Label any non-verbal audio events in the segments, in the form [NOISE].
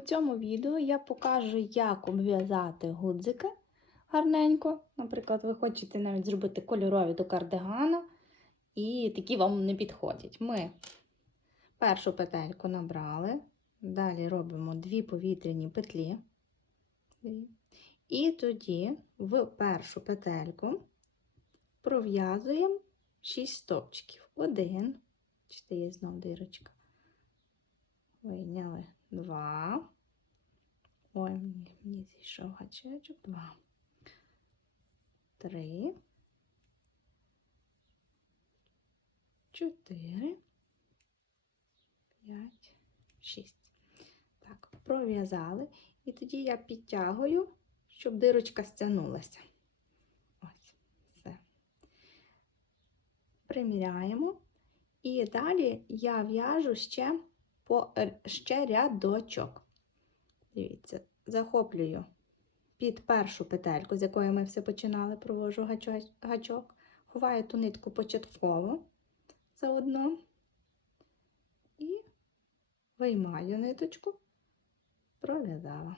У цьому відео я покажу, як обв'язати гудзики гарненько. Наприклад, ви хочете навіть зробити кольорові до кардигана, і такі вам не підходять. Ми першу петельку набрали, далі робимо дві повітряні петлі. І тоді в першу петельку пров'язуємо 6 стовпчиків. Один, чи є знов дирочка. Вийняли два. Ой, мені, зійшов гачечок. Два. Три. Чотири. П'ять. Шість. Так, пров'язали. І тоді я підтягую, щоб дирочка стягнулася. Ось, все. Приміряємо. І далі я в'яжу ще по ще рядочок. Дивіться, захоплюю під першу петельку, з якої ми все починали, провожу гачок, ховаю ту нитку початково заодно і виймаю ниточку, пров'язала.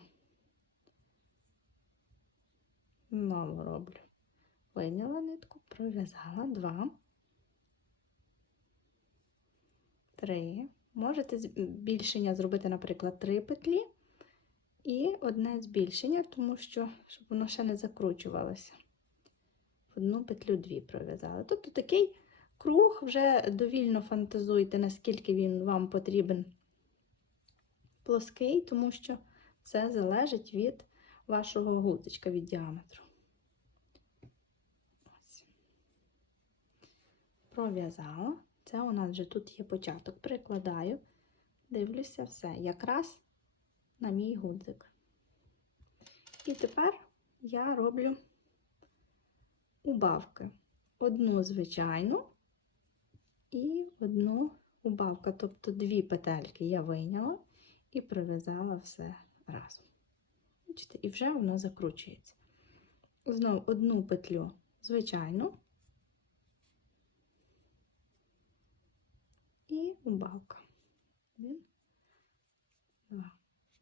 Знову роблю. Вийняла нитку, пров'язала два, три. Можете збільшення зробити, наприклад, три петлі і одне збільшення, тому що, щоб воно ще не закручувалося. Одну петлю дві пров'язали. Тобто такий круг вже довільно фантазуйте, наскільки він вам потрібен плоский, тому що це залежить від вашого гудзичка, від діаметру. Ось. Пров'язала. Це у нас вже тут є початок. Прикладаю, дивлюся, все, якраз на мій гудзик. І тепер я роблю убавки. Одну звичайну і одну убавку. Тобто дві петельки я вийняла і прив'язала все разом. Бачите, і вже воно закручується. Знову одну петлю звичайну. І убавка. Один, два.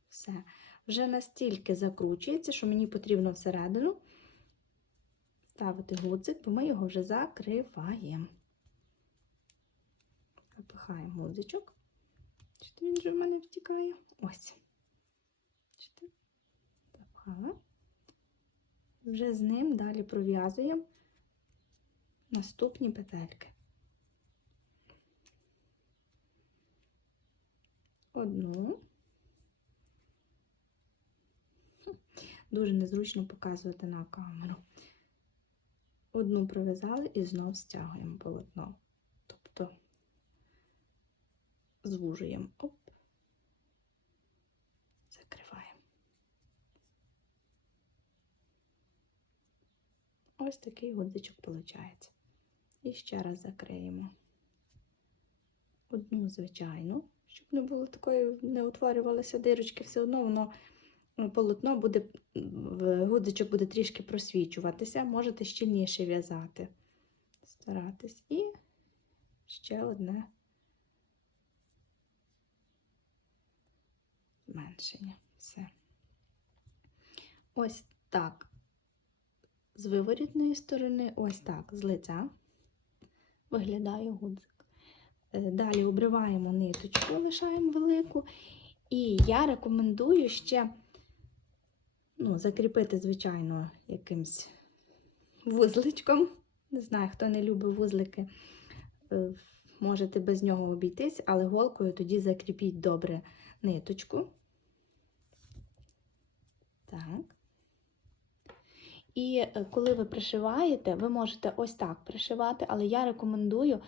Все. Вже настільки закручується, що мені потрібно всередину ставити гудзик, бо ми його вже закриваємо. Запихаємо гудзичок. Чи він вже в мене втікає? Ось. Запхала. Вже з ним далі пров'язуємо наступні петельки. Одну. Дуже незручно показувати на камеру. Одну пров'язали і знов стягуємо полотно. Тобто звужуємо, оп, закриваємо. Ось такий гудзичок виходить. І ще раз закриємо одну звичайну, щоб не було такої, не утворювалися дирочки, все одно воно полотно буде, гудзичок буде трішки просвічуватися, можете щільніше в'язати, старатись. І ще одне зменшення. Все. Ось так. З виворітної сторони, ось так, з лиця виглядає гудзик. Далі обриваємо ниточку, лишаємо велику. І я рекомендую ще ну, закріпити, звичайно, якимсь вузличком. Не знаю, хто не любить вузлики, е, можете без нього обійтись, але голкою тоді закріпіть добре ниточку. Так. І е, коли ви пришиваєте, ви можете ось так пришивати, але я рекомендую е,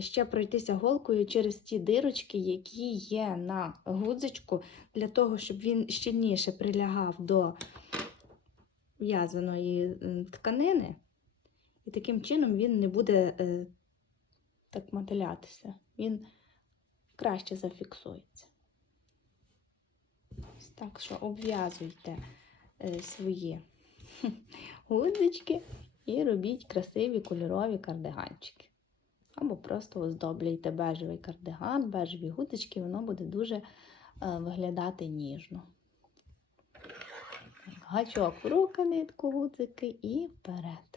ще пройтися голкою через ті дирочки, які є на гудзичку, для того, щоб він щільніше прилягав до в'язаної тканини, і таким чином він не буде е, так мотилятися, він краще зафіксується. Так що обв'язуйте свої [LAUGHS] гудзички і робіть красиві кольорові кардиганчики або просто оздобляйте бежевий кардиган, бежеві гудочки, воно буде дуже е, виглядати ніжно. Гачок в руки, нитку, гудзики і вперед.